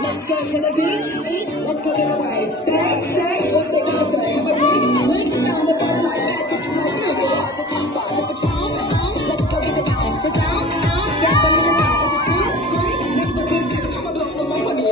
Let's go to the beach, let's go get away. Bang, say what the girls say. Have a drink, round the bed like that. Like me, you have to come by the Patron. Let's go get it down. The sound, get them in the house. Is it 2, 3? Make the big time. I'm a blow for my money.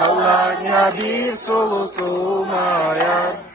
Allah'nya bir solusu mayar.